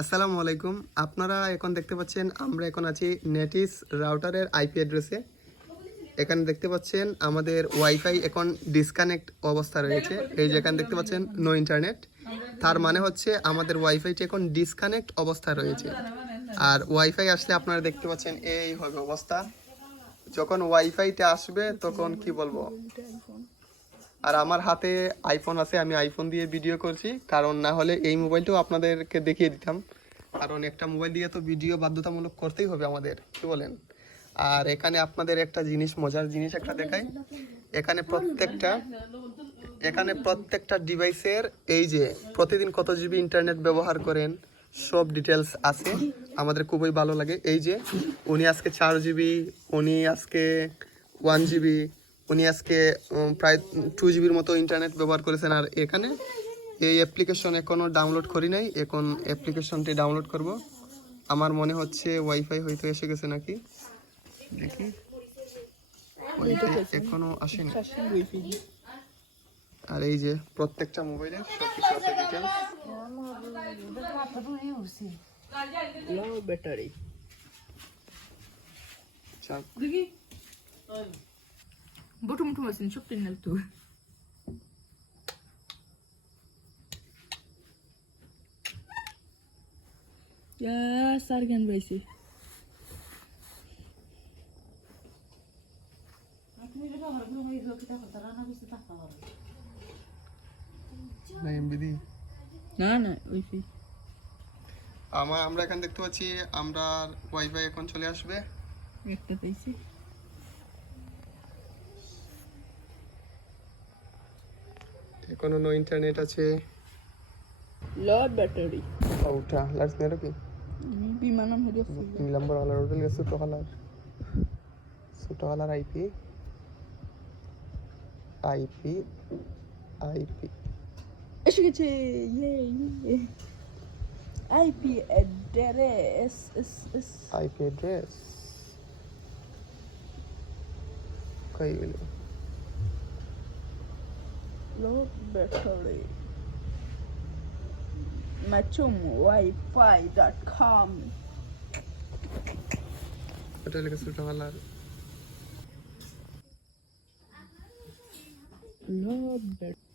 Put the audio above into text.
আসসালামু আলাইকুম। আপনারা এখন দেখতে পাচ্ছেন, আমরা এখন আছি নেটিস রাউটারের আইপি অ্যাড্রেসে। এখানে দেখতে পাচ্ছেন, আমাদের ওয়াইফাই এখন ডিসকানেক্ট অবস্থা রয়েছে। এই যে এখানে দেখতে পাচ্ছেন নো ইন্টারনেট তার মানে হচ্ছে, আমাদের ওয়াইফাইটি এখন ডিসকানেক্ট অবস্থা রয়েছে। আর ওয়াইফাই আসলে আপনারা দেখতে পাচ্ছেন, এই হবে অবস্থা। যখন ওয়াইফাইতে আসবে, তখন কি বলব? আর আমার হাতে আইফোন আছে, আমি আইফোন দিয়ে ভিডিও করছি। কারণ না হলে এই মোবাইলটাও আপনাদেরকে দেখিয়ে দিতাম। কারণ একটা মোবাইল দিয়ে তো ভিডিও বাধ্যতামূলক করতেই হবে আমাদের, কি বলেন? আর এখানে আপনাদের একটা জিনিস, মজার জিনিস একটা দেখাই। এখানে প্রত্যেকটা এখানে প্রত্যেকটা ডিভাইসের এই যে, প্রতিদিন কত জিবি ইন্টারনেট ব্যবহার করেন, সব ডিটেলস আছে। আমাদের খুবই ভালো লাগে। এই যে, উনি আজকে চার জিবি উনি আজকে ওয়ান জিবি উনি আজকে প্রায় টু জিবির মতো ইন্টারনেট ব্যবহার করেছেন আর এখানে এই অ্যাপ্লিকেশন এখনও ডাউনলোড করি নাই এখন অ্যাপ্লিকেশনটি ডাউনলোড করব। আমার মনে হচ্ছে ওয়াইফাই হয়তো এসে গেছে নাকি? দেখি। ওয়াইফাই এখনও আসেনি। আর এই যে প্রত্যেকটা মোবাইলে সব কিছু আছে ডিটেলস low battery. দেখি বটু মুঠু আছেন সব টেনাল তো Ya, sargan baisi. না না না ওইফাই আমার আমরা এখানে দেখতে পাচ্ছি আমরা ওয়াইফাই এখন চলে আসবে। একটা পাইছি। এখনও নো ইন্টারনেট আছে? Low battery. ওটা লাইটস নেরো কি বিমানম হলো নীলাম্বর আলার হোটেল গেছে ছোট হালার ছোট হালার আইপি আইপি আইপি এসে গেছে ইয়ে ইয়ে IP address is is IP address কই โลกแบตเตอรี่มาชุ่ม wifi.com ปะเลกสุดวันละลอบเบ